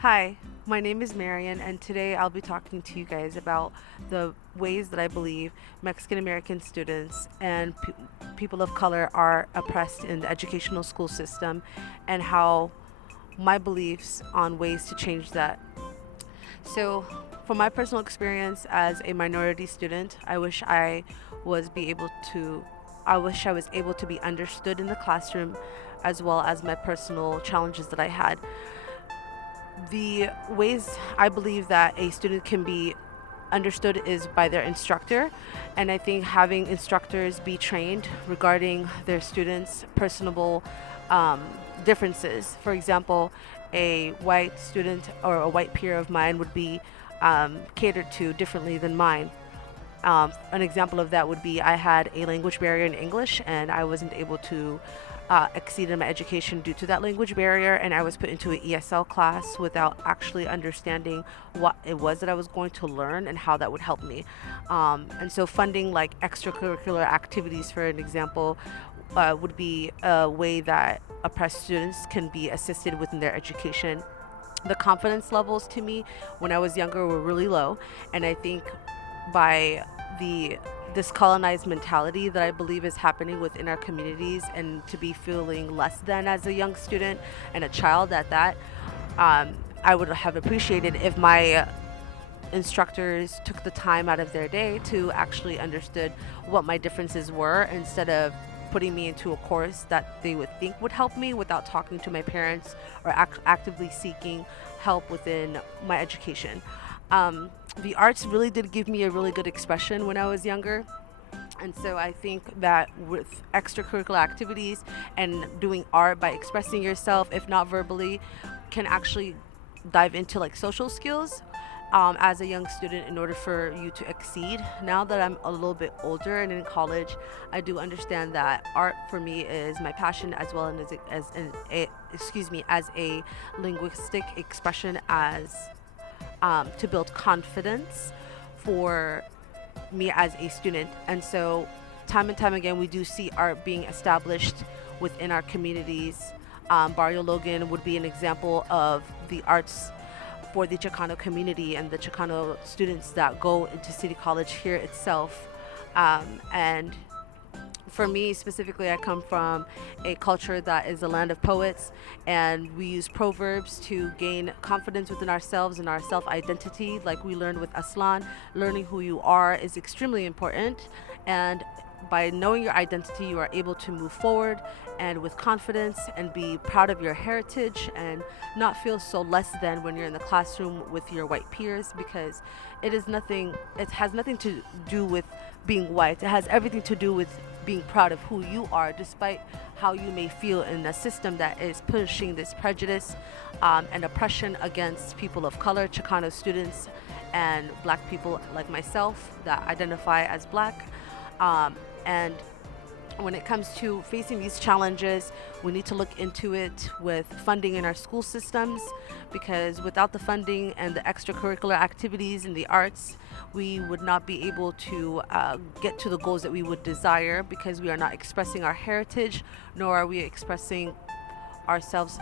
Hi, my name is Marion, and today I'll be talking to you guys about the ways that I believe Mexican American students and people of color are oppressed in the educational school system, and how my beliefs on ways to change that. So, from my personal experience as a minority student, was be able to I wish I was able to be understood in the classroom as well as my personal challenges that I had. The ways I believe that a student can be understood is by their instructor, and I think having instructors be trained regarding their students' personable um, differences. For example, a white student or a white peer of mine would be catered to differently than mine. An example of that would be I had a language barrier in English, and I wasn't able to exceed in my education due to that language barrier, and I was put into an ESL class without actually understanding what it was that I was going to learn and how that would help me. And so, funding like extracurricular activities, for an example, would be a way that oppressed students can be assisted within their education. The confidence levels to me when I was younger were really low, and I think by the this colonized mentality that I believe is happening within our communities, and to be feeling less than as a young student and a child at that, I would have appreciated if my instructors took the time out of their day to actually understood what my differences were, instead of putting me into a course that they would think would help me without talking to my parents or actively seeking help within my education. The arts really did give me a really good expression when I was younger. And so I think that with extracurricular activities and doing art by expressing yourself, if not verbally, can actually dive into like social skills as a young student in order for you to exceed. Now that I'm a little bit older and in college, I do understand that art for me is my passion, as well as a linguistic expression, as to build confidence for me as a student. And so, time and time again, we do see art being established within our communities. Barrio Logan would be an example of the arts for the Chicano community and the Chicano students that go into City College here itself. And for me specifically, I come from a culture that is a land of poets, and we use proverbs to gain confidence within ourselves and our self identity. Like we learned with Aslan, learning who you are is extremely important. And by knowing your identity, you are able to move forward and with confidence and be proud of your heritage, and not feel so less than when you're in the classroom with your white peers, because it has nothing to do with being white. It has everything to do with being proud of who you are, despite how you may feel in a system that is pushing this prejudice and oppression against people of color, Chicano students, and black people like myself that identify as black. And when it comes to facing these challenges, we need to look into it with funding in our school systems, because without the funding and the extracurricular activities in the arts, we would not be able to get to the goals that we would desire, because we are not expressing our heritage, nor are we expressing ourselves.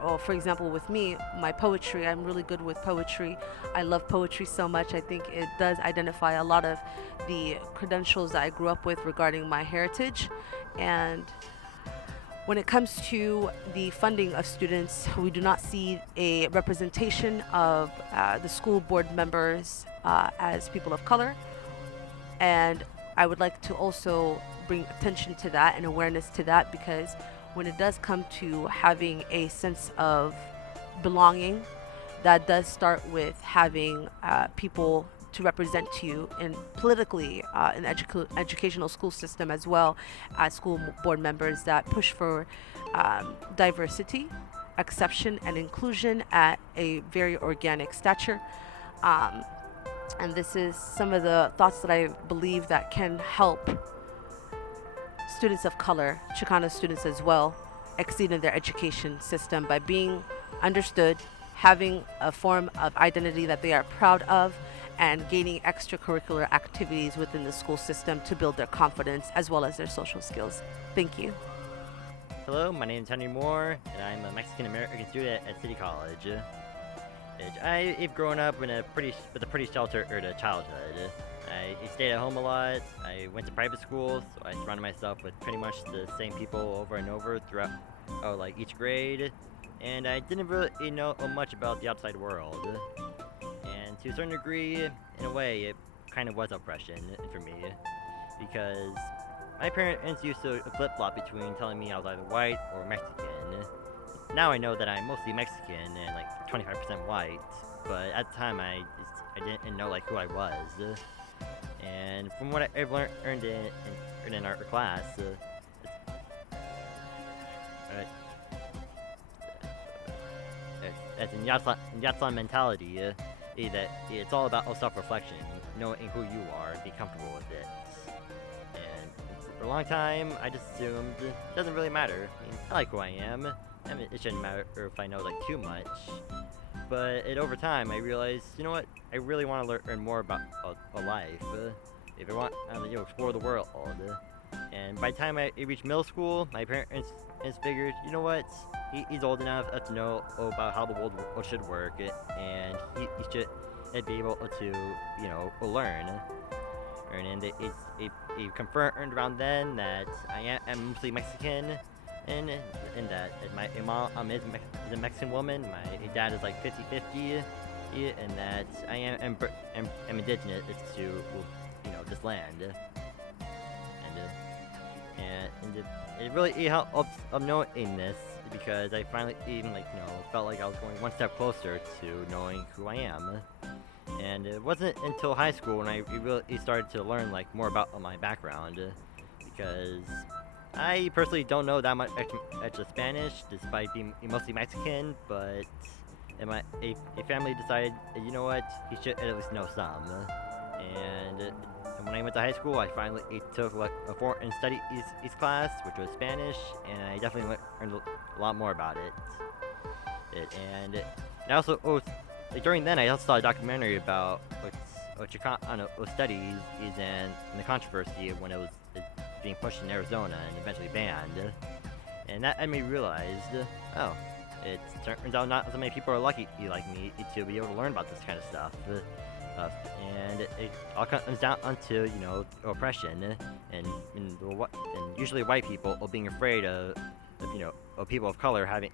Or, for example, with me, my poetry, I'm really good with poetry. I love poetry so much. I think it does identify a lot of the credentials that I grew up with regarding my heritage. And when it comes to the funding of students, we do not see a representation of the school board members as people of color. And I would like to also bring attention to that and awareness to that, because when it does come to having a sense of belonging, that does start with having people to represent you in politically in educational school system, as well as school board members that push for diversity, exception, and inclusion at a very organic stature. Um, and this is some of the thoughts that I believe that can help students of color, Chicano students as well, exceed in their education system by being understood, having a form of identity that they are proud of, and gaining extracurricular activities within the school system to build their confidence as well as their social skills. Thank you. Hello, my name is Henry Moore, and I'm a Mexican American student at City College. I've grown up in with a pretty sheltered childhood. I stayed at home a lot. I went to private school, so I surrounded myself with pretty much the same people over and over throughout, like each grade. And I didn't really know much about the outside world. And to a certain degree, in a way, it kind of was oppression for me, because my parents used to flip-flop between telling me I was either white or Mexican. Now I know that I'm mostly Mexican and like 25% white, but at the time I didn't know like who I was. And from what I've learned in our class, as in Yatsan mentality, is that it's all about self-reflection, knowing who you are, and be comfortable with it. And for a long time, I just assumed it doesn't really matter. I mean, I like who I am. I mean, it shouldn't matter if I know like too much. But over time, I realized, you know what? I really want to learn more about a life. If I want to explore the world. And by the time I reached middle school, my parents figured, you know what? He's old enough to know about how the world should work, and he should be able to, learn. And it confirmed around then that I am mostly Mexican, and that my mom is a Mexican woman, my dad is like 50-50, and that I am indigenous to this land. And it really helped knowing this, because I finally even felt like I was going one step closer to knowing who I am. And it wasn't until high school when I really started to learn like more about my background, because I personally don't know that much extra Spanish, despite being mostly Mexican. But a family decided, you know what, he should at least know some. And when I went to high school, I finally took a foreign studies class, which was Spanish, and I definitely learned a lot more about it. And I also, during then, I also saw a documentary about Chicano studies and the controversy when it was being pushed in Arizona and eventually banned. And that made me realize, it turns out not so many people are lucky like me to be able to learn about this kind of stuff. And it all comes down to oppression and usually white people being afraid of people of color having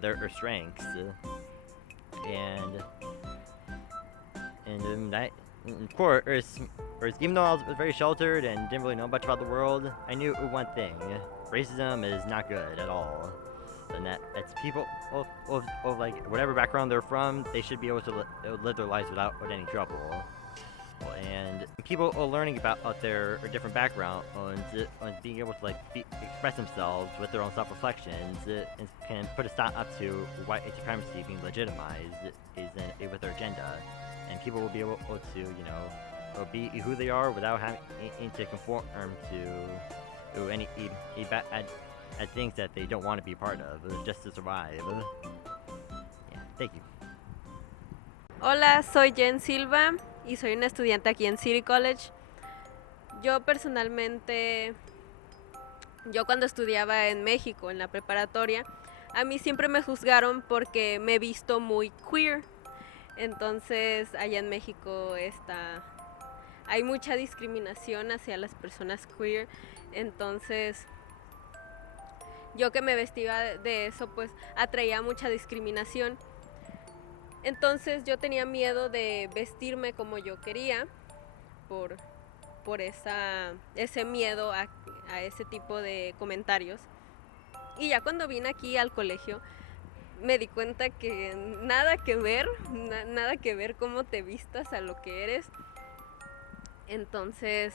their strengths, and that, of course, even though I was very sheltered and didn't really know much about the world, I knew one thing: racism is not good at all. And that's people of like whatever background they're from, they should be able to live their lives without any trouble. And people are learning about their different backgrounds and being able to express themselves with their own self-reflections, and can put a stop to white supremacy being legitimized with their agenda. And people will be able to be who they are without having to conform to any bad things that they don't want to be part of, just to survive. Yeah, thank you. Hola, soy Jen Silva y soy una estudiante aquí en City College. Yo personalmente, cuando estudiaba en México, en la preparatoria, a mí siempre me juzgaron porque me he visto muy queer. Entonces, allá en México hay mucha discriminación hacia las personas queer. Entonces, yo que me vestía de eso, pues atraía mucha discriminación. Entonces yo tenía miedo de vestirme como yo quería por ese miedo a ese tipo de comentarios. Y ya cuando vine aquí al colegio me di cuenta que nada que ver cómo te vistas a lo que eres. Entonces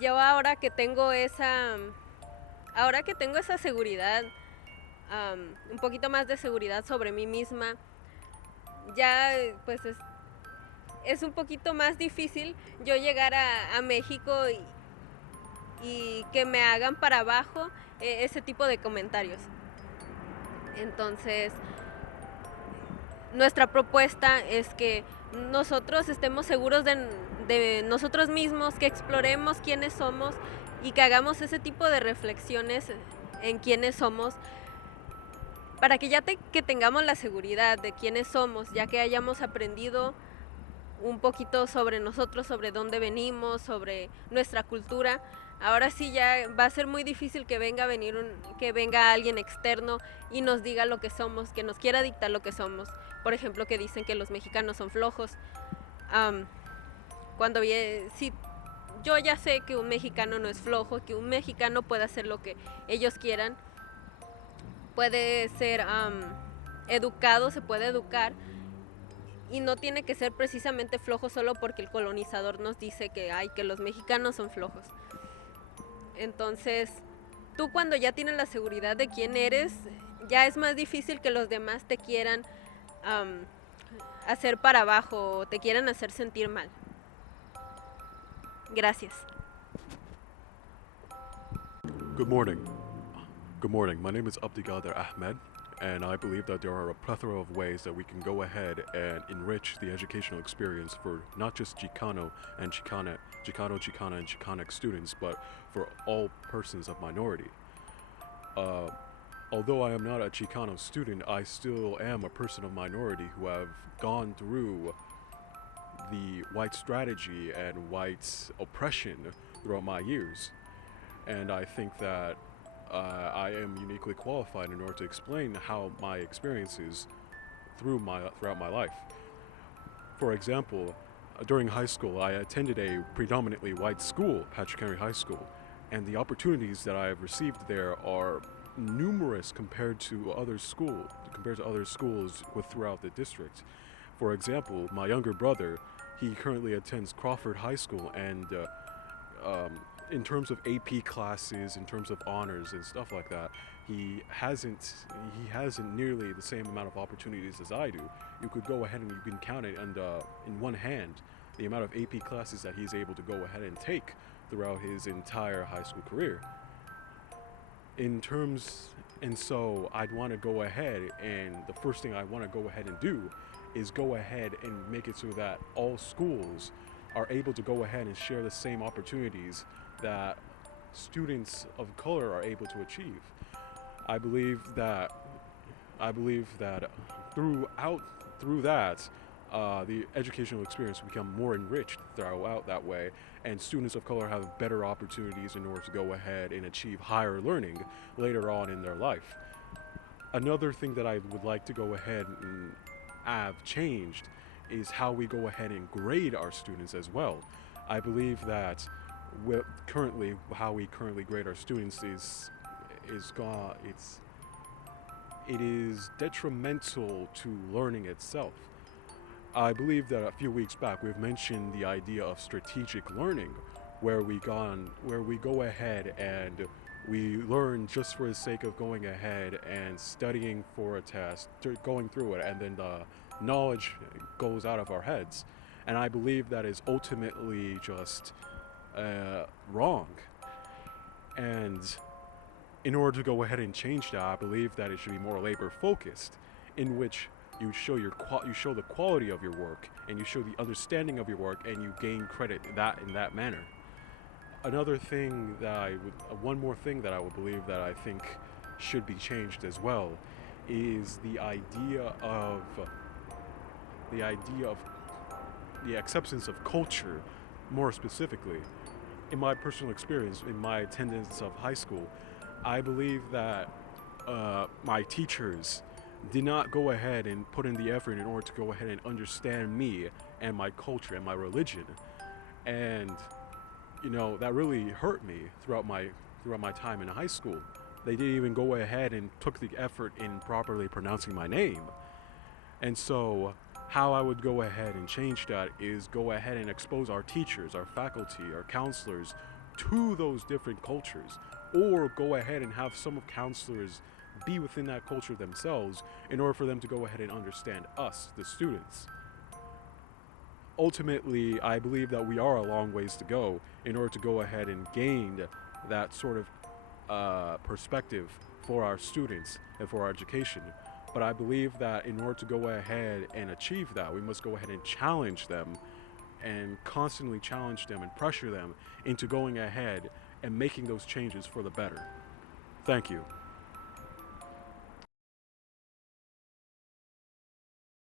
yo ahora que tengo esa seguridad, un poquito más de seguridad sobre mí misma, ya pues es un poquito más difícil yo llegar a México y que me hagan para abajo ese tipo de comentarios. Entonces, nuestra propuesta es que nosotros estemos seguros de nosotros mismos, que exploremos quiénes somos y que hagamos ese tipo de reflexiones en quiénes somos, para que que tengamos la seguridad de quiénes somos, ya que hayamos aprendido un poquito sobre nosotros, sobre dónde venimos, sobre nuestra cultura. Ahora sí ya va a ser muy difícil que venga alguien externo y nos diga lo que somos, que nos quiera dictar lo que somos. Por ejemplo, que dicen que los mexicanos son flojos. Sí, yo ya sé que un mexicano no es flojo, que un mexicano puede hacer lo que ellos quieran, puede ser educado, se puede educar, y no tiene que ser precisamente flojo solo porque el colonizador nos dice que los mexicanos son flojos. Entonces, tú cuando ya tienes la seguridad de quién eres, ya es más difícil que los demás te quieran hacer para abajo o te quieran hacer sentir mal. Gracias. Good morning. Good morning. My name is Abdigader Ahmed, and I believe that there are a plethora of ways that we can go ahead and enrich the educational experience for not just Chicano and Chicana, Chicana, and Chicanic students, but for all persons of minority. Although I am not a Chicano student, I still am a person of minority who have gone through the white strategy and white oppression throughout my years. And I think that I am uniquely qualified in order to explain how my experiences throughout my life. For example, during high school, I attended a predominantly white school, Patrick Henry High School, and the opportunities that I have received there are numerous compared to other schools throughout the district. For example, my younger brother, he currently attends Crawford High School, and in terms of AP classes, in terms of honors and stuff like that, he hasn't nearly the same amount of opportunities as I do. You could go ahead and you can count it in one hand the amount of AP classes that he's able to go ahead and take throughout his entire high school career. And so I'd want to go ahead, and the first thing I want to go ahead and do is go ahead and make it so that all schools are able to go ahead and share the same opportunities that students of color are able to achieve. I believe that through that, the educational experience will become more enriched throughout that way, and students of color have better opportunities in order to go ahead and achieve higher learning later on in their life. Another thing that I would like to go ahead and have changed is how we go ahead and grade our students as well. I believe that how we currently grade our students it is detrimental to learning itself. I believe that a few weeks back we've mentioned the idea of strategic learning, where we go ahead and we learn just for the sake of going ahead and studying for a test, going through it, and then the knowledge goes out of our heads. And I believe that is ultimately just wrong. And in order to go ahead and change that, I believe that it should be more labor focused, in which you show the quality of your work, and you show the understanding of your work, and you gain credit in that manner. One more thing that I would believe that I think should be changed as well is the idea of the acceptance of culture. More specifically, in my personal experience, in my attendance of high school, I believe that my teachers did not go ahead and put in the effort in order to go ahead and understand me and my culture and my religion. And that really hurt me throughout my time in high school. They didn't even go ahead and took the effort in properly pronouncing my name. And so how I would go ahead and change that is go ahead and expose our teachers, our faculty, our counselors to those different cultures, or go ahead and have some of counselors be within that culture themselves in order for them to go ahead and understand us, the students. Ultimately, I believe that we are a long ways to go in order to go ahead and gain that sort of perspective for our students and for our education. But I believe that in order to go ahead and achieve that, we must go ahead and challenge them and constantly challenge them and pressure them into going ahead and making those changes for the better. Thank you.